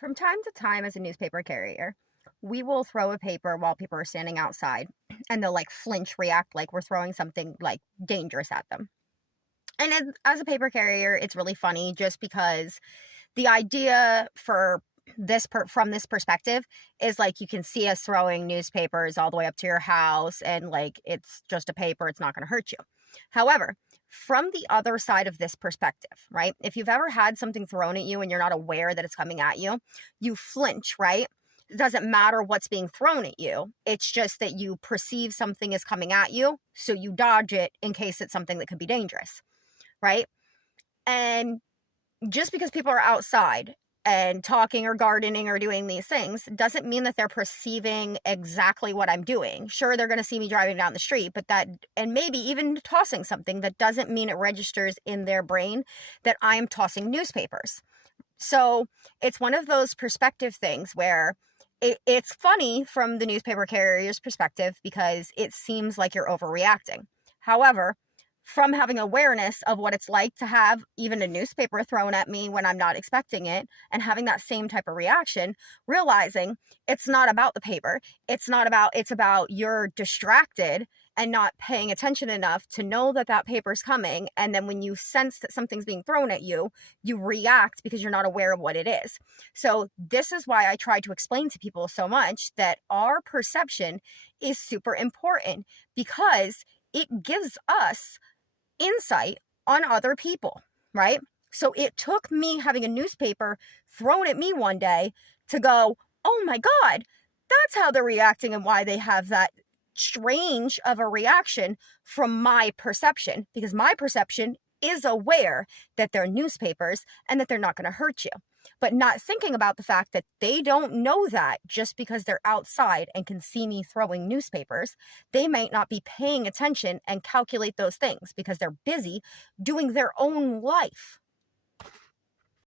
From time to time, as a newspaper carrier, we will throw a paper while people are standing outside and they'll like flinch, react like we're throwing something like dangerous at them. And as a paper carrier, it's really funny just because the idea for from this perspective is like you can see us throwing newspapers all the way up to your house and like it's just a paper, it's not going to hurt you. However, from the other side of this perspective, right? If you've ever had something thrown at you and you're not aware that it's coming at you, you flinch, right? It doesn't matter what's being thrown at you. It's just that you perceive something is coming at you, so you dodge it in case it's something that could be dangerous, right? And just because people are outside and talking or gardening or doing these things doesn't mean that they're perceiving exactly what I'm doing. Sure, they're going to see me driving down the street, but and maybe even tossing something, that doesn't mean it registers in their brain that I'm tossing newspapers. So it's one of those perspective things where it's funny from the newspaper carrier's perspective because it seems like you're overreacting. However, from having awareness of what it's like to have even a newspaper thrown at me when I'm not expecting it and having that same type of reaction, realizing it's not about the paper. It's about you're distracted and not paying attention enough to know that that paper's coming. And then when you sense that something's being thrown at you, you react because you're not aware of what it is. So this is why I try to explain to people so much that our perception is super important because it gives us insight on other people, right? So it took me having a newspaper thrown at me one day to go, oh my God, that's how they're reacting and why they have that strange of a reaction from my perception, because my perception is aware that they're newspapers and that they're not going to hurt you, but not thinking about the fact that they don't know that just because they're outside and can see me throwing newspapers. They might not be paying attention and calculate those things because they're busy doing their own life.